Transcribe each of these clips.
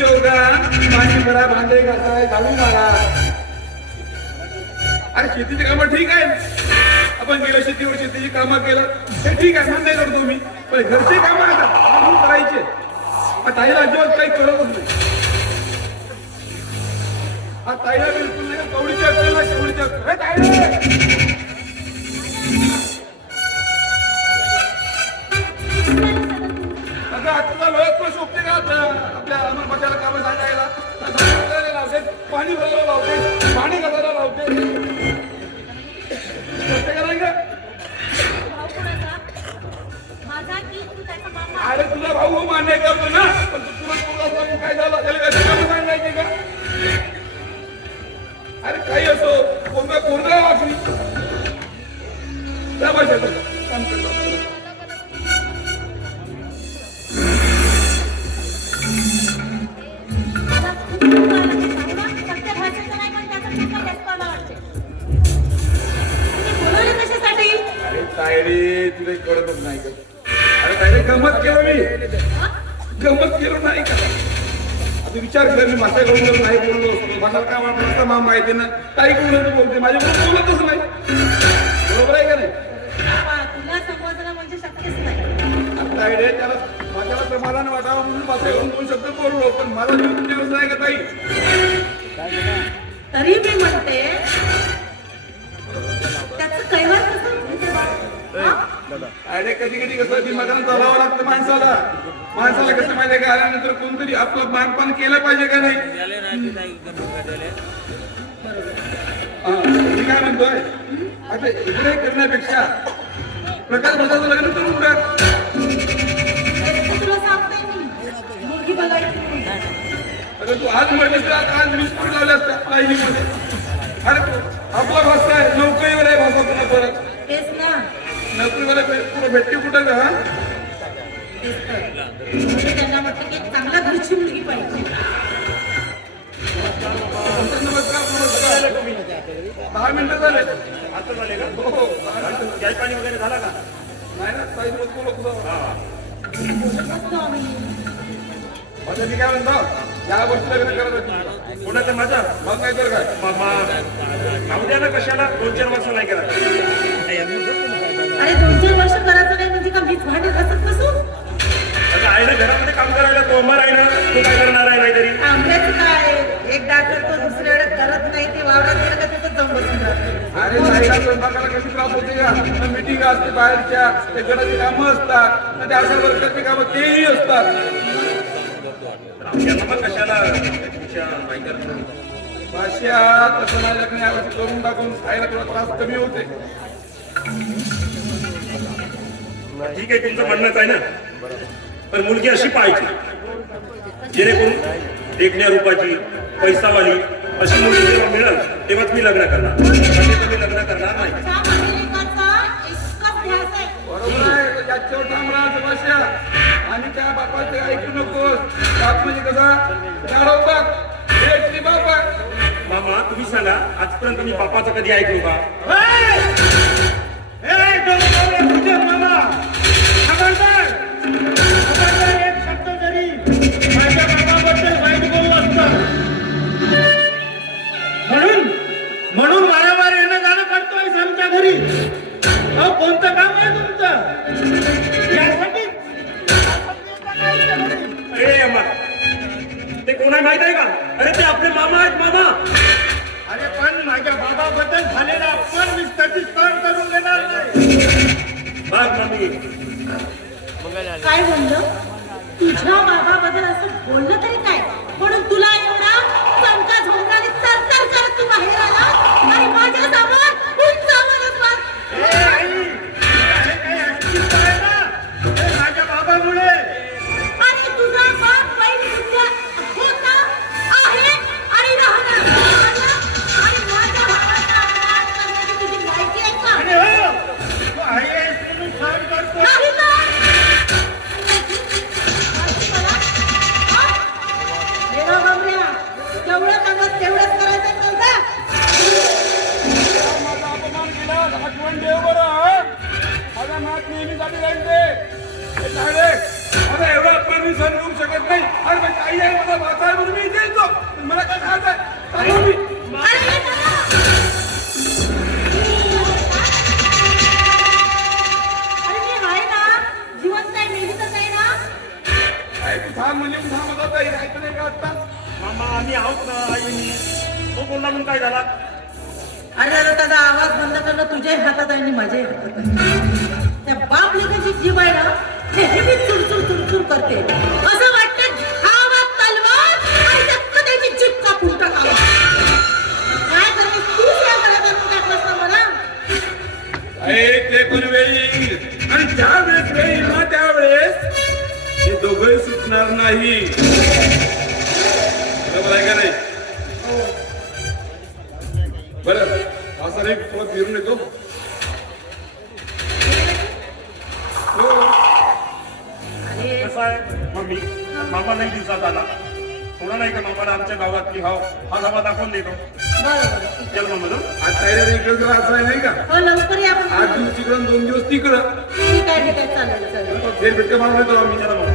तुमचे होगा पाणी भरा, भांडे घासाय, झाडू मारा. अरे शेतीची कामं ठीक आहे, आपण गेलो शेतीवर शेतीची कामं केलं हे ठीक आहे, म्हणून नाही करतो मी. पण घरचे कामं आता करायचे. ताईला अजिबात काही कळतच नाही. हा ताईला बिलकुल नाही. कवडीची अक्कल ना, कवडीची अक्कल. आता लोक शोभते का आपल्या अमरपक्षाला कामं सांगायला लावते, पाणी भरायला लावते, पाणी घालायला लावते. अरे तुझा भाऊ मान्य करतो ना, पण तुला काय झालं त्याला कशी कामं सांगायची का? अरे काही असो, कोणता वाचली त्या भाषेचं काम करतो. काय रे तुला कळतच नाही का? अरे काय रे गमत केलं मी, गमत केलं नाही का? आता विचार कर, मी माझ्याकडून जर नाही बोललो असतो मला काय वाटलं असतं, मला माहिती ना काही कोण बोलते माझ्याकडून बोलतच नाही. बरोबर आहे का नाही? तुला समजणं म्हणजे शक्यच नाही. काय रे त्याला माझ्याला समाधान वाटावं म्हणून माझ्याकडून 2 शब्द बोललो, पण मला दिवस नाही का ताई? तरी मी म्हणते त्याचं कैवार कसं? अरे कधी कधी कसं दिमागानं चालावं लागतं माणसाला. माणसाला कसं माहितीये का, आल्यानंतर कोणतरी आपलं मानपान केलं पाहिजे का नाही? मी काय म्हणतोय, आता इकडे करण्यापेक्षा प्रकाश भटाचं लग्न करून टाक. तुला सांगते मी, मुलगी बघायची. अगं तू आज म्हणलीस तर आज वीज कोणी लावल्या असतात लाईनीमध्ये. अरे आपला भाषा आहे, नोकरीवर आहे भाषा तुला परत. तेच ना, नोकरीवाला पुढे भेटते कुठं का? त्यांना म्हटलं की एक चांगल्या घरची मुलगी पाहिजे. नमस्कार नमस्कार. 10 मिनिटं झाले. आता झाले का? हो. चाय पाणी वगैरे झाला का? नाही ना ताई रोज बोलत होता. आता मी काय म्हणतो, या वर्षी लग्न करत होती. कोणाचं माझा? मग नाही तर काय? खाऊ द्या ना, कशाला 2-4 वर्ष नाही करा. अरे 2-4 वर्ष करायचं नाही म्हणजे का मीच भांडत असत नसू? आता आहे ना घरामध्ये काम करायला, कोमर आहे ना, तू काय करणार आहे नाहीतरी? आंब्याचं काय, एक डॉक्टर तो दुसऱ्या वेळेस करत नाही, ते वावरात गेलं का तिथं जाऊन बसून राहतो. अरे ताईला स्वयंपाकाला कशी त्रास होते का? मिटिंग असते बाहेरच्या, ते घराची कामं असतात, ते अशा वर्षाची कामं तेही असतात. आपल्याला मग कशाला तुमच्या बायकर भाषा तसं नाही लग्न यावर्षी करून टाकून खायला थोडा त्रास कमी होते. ठीक आहे, तुमचं म्हणणंच आहे ना, पण मुलगी अशी पाहिजे जेणेकरून देखण्या रूपाची, पैसावाली अशी मुलगी जेव्हा मिळेल तेव्हाच मी लग्न करणार, तुम्ही लग्न करणार नाही. बरोबर आहे, त्याच्यावर ठाम राहायचं भाषा. आणि त्या बापाचं ऐकू नकोस. बाप म्हणजे कसा गाडवतात, भेटली बापा. मामा तुम्ही सांगा, आजपर्यंत मी बापाचं कधी ऐकलो का? एक शब्द जरी माझ्या बाबाबद्दल वाईट बोललं असतं म्हणून वारंवार येणं जाणं करतोय आमच्या घरी. अहो कोणतं काम आहे तुमचं? यासाठी अरे अम्मा, ते कोण आहे माहित आहे का? अरे ते आपले मामा आहेत, मामा. अरे पण माझ्या बाबाबद्दल झालेला अपमान मी कधीच सहन करून घेणार नाही. बघ मम्मी, काय बोललं? तुझ्या बाबाबद्दल असं बोललं तरी काय, म्हणून तुला एवढा चमका झोंकाने तरतर करत तू बाहेर आला आणि माझ्या समोर उंच म्हणत वाद. ए आई, अरे काही अस्तित्व आहे ना, हे माझ्या बाबामुळे. आणि तुझा बाप वाईट बुद्ध्या होता, आहे आणि राहणार. आई आहे मला वाचाय म्हणून मी इथे येतो मला काय खायचंय चाललो मी अरे हे दादा! अरे मी आहे ना, जिवंत आहे, मेलीतच आहे ना. आई तू थांब म्हणजे तू थांबत होता ऐकलं नाही का आता मामा आम्ही आहोत ना आई मी तो बोलला म्हणून काय झाला अरे दादा आवाज बंद करणं तुझ्याही हातात आहे आणि माझ्याही हातात आहे. त्या बाप लेकाची जीव आहे ना नेहमी चुरचुर चुरचुर करते. असं वाटतं घ्यावा तलवार आणि चक्क त्याची जीभ कापून टाकावं. काय करते तूच या घरात आणून टाकलंस ना मला. ते कोण वेळ येईल आणि ज्या वेळेस वेळ येईल ना त्यावेळेस हे दोघंही सुटणार नाही बरोबर आहे का नाही बरं असं नाही थोडं फिरून येतो हो अरे कसं आहे मम्मी मामा नाही दिवसात आला थोडा नाही का मामाला आमच्या गावातली हा गावा दाखवून देतो बरं चल मामा आज तयारी इकडं असं आहे नाही का हो लवकर या आपण. 8 दिवस तिकडं 2 दिवस तिकडं ठीक आहे चालेल चालेल. फेर भेटके मारून येतो आम्ही चला मामा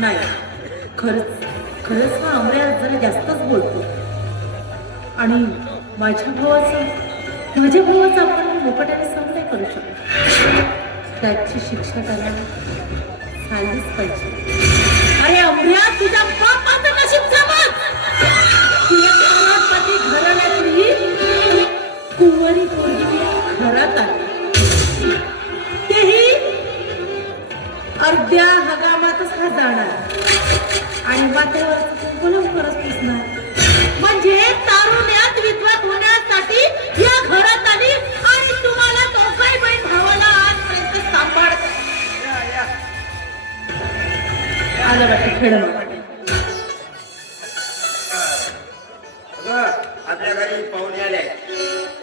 नाही खरंच खरंच हा अमऱ्या जरा जास्तच बोलतो आणि माझ्या भावाचा आपण मोकट्याने सहन नाही करू शकत. त्याची शिक्षा त्याला झालीच पाहिजे. अरे अमऱ्या तुझ्या बापाचं नशीब समज. ती एक करोडपती घराण्यातली कुंवारी पोरगी घरात आली तेही अर्ध्या हंगामातच हा जाणार आणि माथ्यावरच लवकरच पुसणार. म्हणजे तारुण्यात विद्वत होण्यासाठी या घरात आली आणि तुम्हाला दोघाही बहीण भावाला आजपर्यंत सांभाळत आलं वाटतं खेळणं. आपल्या घरी पाहुणे आले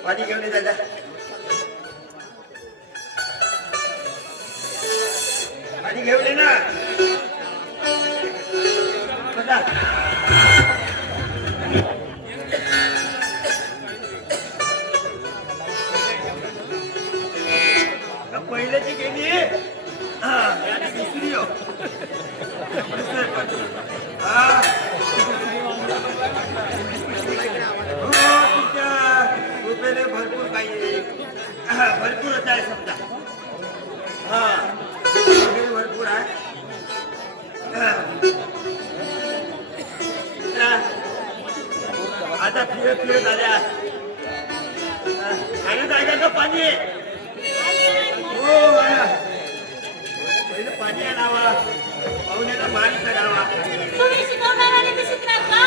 पाणी घेऊन ये दादा पाणी घेऊन ये ना बघा. पहिल्याची गेली आणि दुसरी हो रुपयाने भरपूर काही भरपूरच आहे समजा हा भरपूर आहे आता फिरत आल्या आणि जायचं पाणी हो पहिलं पाणी आणावा पाहुण्याला मान करावा तुम्ही शिकवणार आणि मी शिकणार का?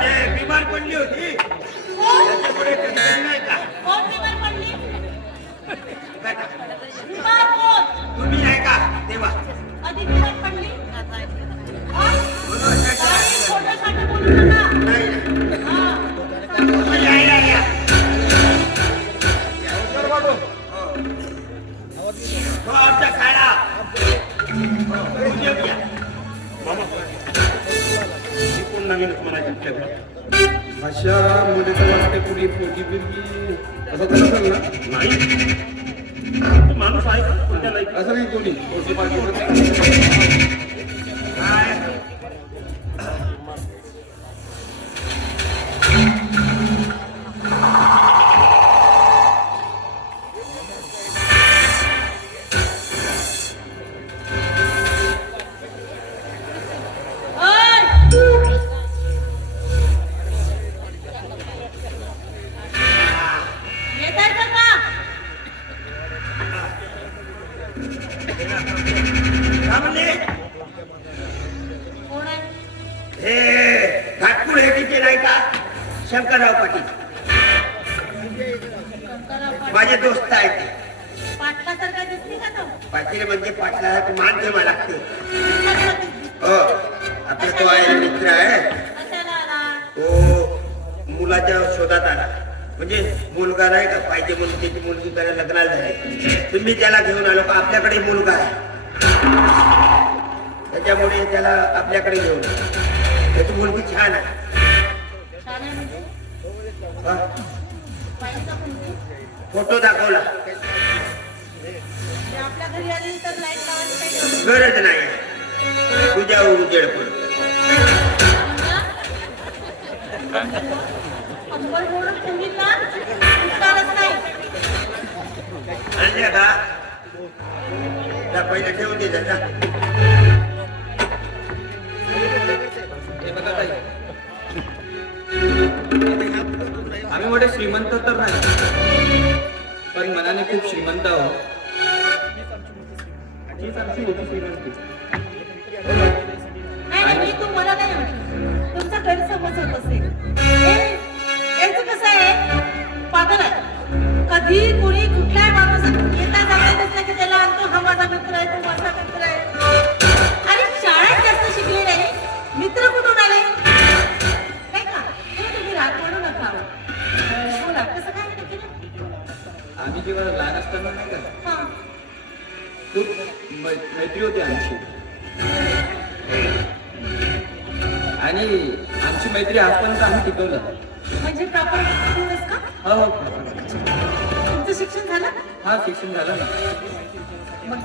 ते बिमार पडली होती त्याच्यामुळे नाही का कोण बिमार पडली? काय का? बिमार कोण? तुम्ही नाही का तेव्हा आधी बिमार पडली? हा? काही खोटं-साटं बोलू नका. नाही हा. या. नमस्कार बाबू हो आमच्या खायला मामा ही कोण नवीनच म्हणायची आपल्या घरात अशा मध्ये तर वाटते कुणी पोरगी बिरगी असं तर नसेल ना नाही तो माणूस आहे का कोणत्या लायकी असं नाही कोणी पोरगी पारगी करत नाही. ओय! येतायचं का? का म्हणले कोण आहे? हे घाटपूर हे तिथे नाही का शंकरराव पाटील शंकरराव पाटील. माझे दोस्त आहेत ते पाटलासारखा दिसली का तो? पाटील म्हणजे पाटला मान ठेवा लागते पाटलासारखा दिसली. हो आपला तो आहे मित्र आहे कशाला आला? तो मुलाच्या शोधात आला म्हणजे मुलगा नाही का पाहिजे म्हणून त्याची मुलगी त्याला लग्नाला झाली तुम्ही त्याला घेऊन आलो का आपल्याकडे मुलगा आहे त्याच्यामुळे त्याला आपल्याकडे घेऊन त्याची मुलगी छान आहे. छान आहे म्हणजे हा, पाहिजे का मुलगी? फोटो दाखवला. म्हणजे आपल्या घरी आली तर लाईट लावायची काही गरज गरज नाही, तुझ्या उजेड पडतो. अंबर मोडून ठेवील ना उतारच नाही. आणल्या का त्या पहिले ठेवून दे जा. हे बघा ताई, आम्ही मोठे श्रीमंत तर नाही, पण मनाने खूप श्रीमंत आहोत. हीच आमची मोठी श्रीमंती. नाही मी तुम्हाला नाही म्हटलं, तुमचा गैरसमज होत असेल. याचं कसं आहे, पागल आहे. कधी कोणी कुठलाही माणूस येता जाता दिसला की त्याला आणतो हा माझा मित्र आहे, तो माझा मित्र आहे. आणि शाळेत जास्त शिकले नाही, मित्र कुठून आले नाही का? हे तुम्ही राग मानू नका. बोला कसं काय केलं? आम्ही जेव्हा लहान असताना नाही का, हा खूप मैत्री होती आमची, आणि आमची मैत्री आजपर्यंत आम्ही टिकवलं. म्हणजे प्रॉपर का? हो हो. तुमचं शिक्षण झालं? हा, शिक्षण झालं ना. मग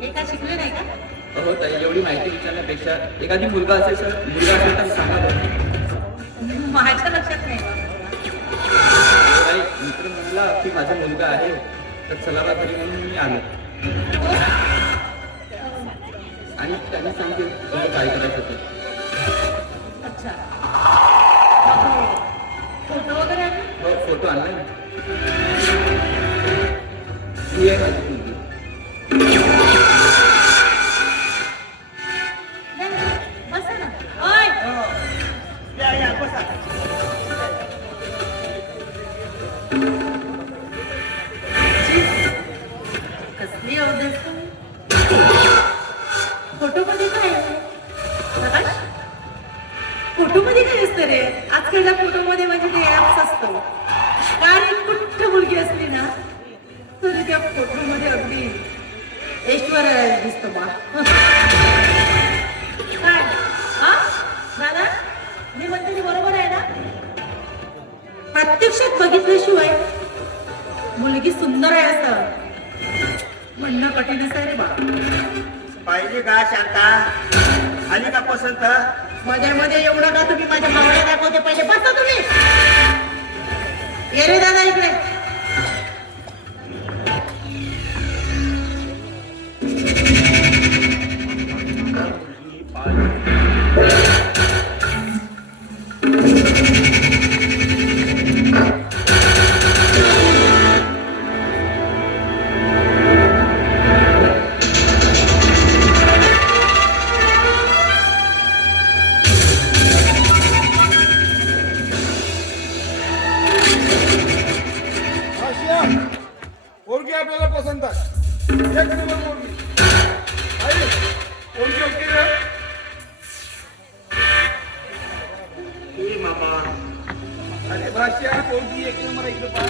हे काय शिकले नाही का? हो ताई, एवढी माहिती विचारण्यापेक्षा एखादी मुलगा असेल तर सांगा बरं. माझ्या लक्षात नाही बा. काही मित्र म्हणला की माझा मुलगा आहे, तर चला बा घरी म्हणून मी आलो. आणि त्यांनी सांगितलं तुला काय करायचं ते. अच्छा. फोटो वगैरे आहे? हो, फोटो आणलाय ना. ही आहे माझी मुलगी. नाही, नाही. बसा ना. ओय! या बसा. कसली अवदस. फोटो मध्ये काय आहे? प्रकाश? फोटो मध्ये काय असतं रे? आजकालच्या फोटो मध्ये म्हणजे ते ऍप्स असतं. कारण कुठं मुलगी असली ना तरी त्या फोटो मध्ये अगदी ऐश्वर्या दिसतो बा. काय हा दादा, मी म्हणते ते बरोबर आहे ना? प्रत्यक्षात बघितल्याशिवाय मुलगी सुंदर आहे असं म्हणणं कठीणच आहे रे बा. पाहिजे का शांता? आली का पसंत? मध्ये मध्ये एवढं का तुम्ही माझ्या मावळ्या दाखवते? पहिले बसा तुम्ही. ये रे दादा इकडे. पोरगी आपल्याला पसंत आहे. एक नंबर पोरगी. आहे? पोरगी ओके ना? ए मामा, अरे भाषा, पोरगी एक नंबर आहे. इकडं पाहा.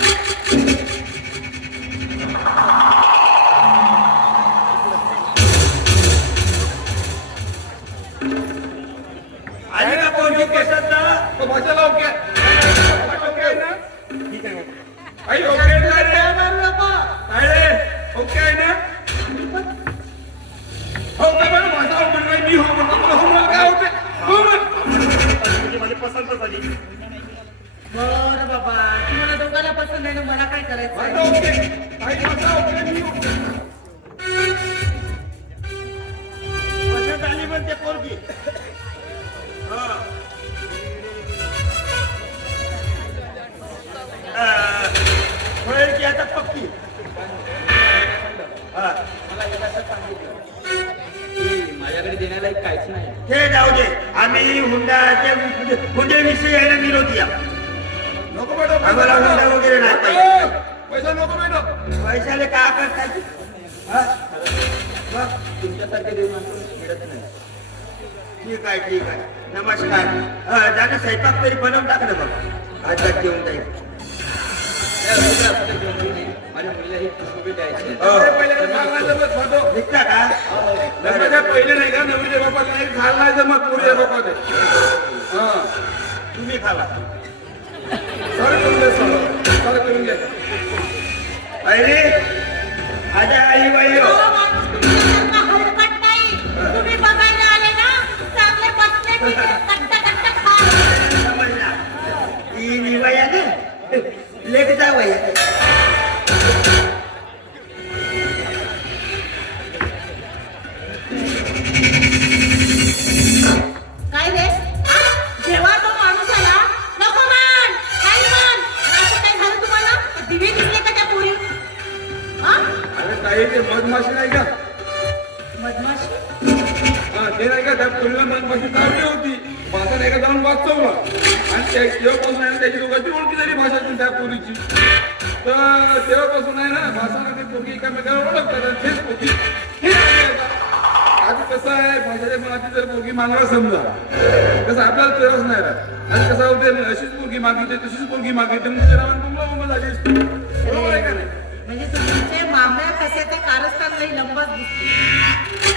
आली का पोरगी पसंत? तो भाषाला ओके आहे. ओके आहे ना? ठीक आहे मामा. आई ओके आहे ना रे? काय रे? ओके आहे ना? हो का बरं? माझा हो म्हणलं, मी हो म्हणलं, तुला हो म्हणलं काय होते? हो म्हण. म्हणजे माझी पसंतच आली. बरं बाबा, तुम्हाला दोघांना पसंत आहे ना, मला काय करायचं माझा आहे? ओके. आई माझा ओके, मी ओके. पसंत आली म्हणते पोरगी. हा. होईल की आता पक्की? हा. की माझ्याकडे देण्यालायक काहीच नाही. ते जाऊ दे. आम्ही हुंड्याविषयी आहे ना विरोधी आहोत. नको मॅडम. आम्हाला हुंडा वगैरे नाही पाहिजे. पैसा नको मॅडम. पैशाले का करताय? हा? मग तुमच्यासारखे देव माणूस मिळत नाही. ठीक आहे, ठीक आहे. नमस्कार. जाणं स्वयंपाक तरी बनवून टाक ना बाबा. आज जेवून जाईल. त्या असू द्या, असू द्या, जेवण नाही. माझ्या मुलीला ही तुम्ही द्यायचे ते पहिले खायला नाही जमत भातो. निघता का लग्नाच्या पहिले नाही का नवरीच्या बापात नाही खायला नाही जमत पुरीच्या बापात हा तुम्ही खावा सर करून दे सर करून घे अरे माझ्या आई बाई हो. अहो, माणूस तुमच्यासारखा हलकट नाही. तुम्ही बघायला आले ना, चांगले बसले की कट्टा कट्टा खा. समजला ही निवया ना लेख जावया काय रे हा? जेव्हा तो माणूस आला नको मान काही मान आणि असं काय झालं तुम्हाला दिवे दिसले का त्या पोरी हा अरे काही ते मधमाशी नाही का मधमाशी हा ते नाही का त्या पोरीला मधमाशी चालली होती माझा नाही का जाऊन वाचवला आणि तेव्हापासून आहे ना त्याची दोघांची ओळखी झाली भाषातून त्या पोरीची तर तेव्हापासून आहे ना भाषाला ते पोरगी एकामेकाला ओळखतात आणि तेच पोरगी हेच आहे आता. आता कसं आहे भाषाच्या मनाची जर पोरगी मागणार समजा कसं आपल्याला त्रास नाही राहत आणि कसं होते अशीच पोरगी मागितली तशीच पोरगी मागितली मग त्याला म्हणतो झाली असती बरोबर आहे का नाही म्हणजे तुमचे मामल्या कशाचे कारस्थानलाही लंबच दिसते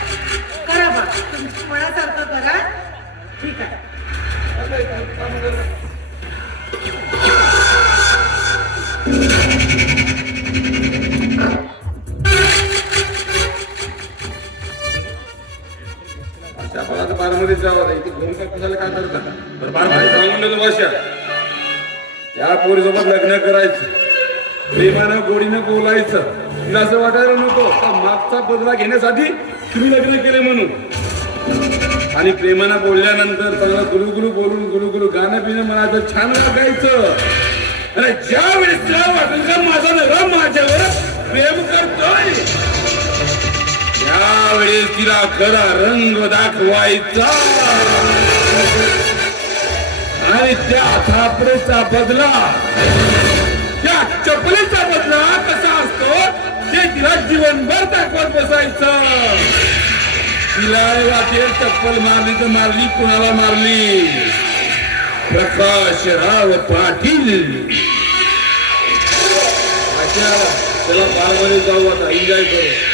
करा बा तुमच्या मनासारखं करा ठीक आहे असं आहे का? काम करा. अशा मला तर बारामध्ये जावं नाही. इथे घेऊन काय कशाला काय करता बरं बार सांगून भाषा या पोरीसोबत लग्न करायचं प्रेमानं गोडीनं बोलायचं तिला असं वाटायला नको का मागचा बदला घेण्यासाठी तुम्ही लग्न केले म्हणून आणि प्रेमानं बोलल्यानंतर चांगलं गुलुगुलू बोलून गुलुगुलू गाणं पिणं म्हणायचं छान वागायचं आणि ज्या वेळेस तुला वाटेल का माझा नवरा माझ्यावर प्रेम करतोय त्यावेळेस तिला खरा रंग दाखवायचा आणि त्या थापरेचा बदला त्या चपलेचा बदला कसा असतो ते तिला जीवनभर दाखवत बसायचं तिला वाटेल चप्पल मारली तर मारली कुणाला मारली प्रकाशराव पाटील अच्छा चला बारमध्ये जाऊ आता एन्जॉय करू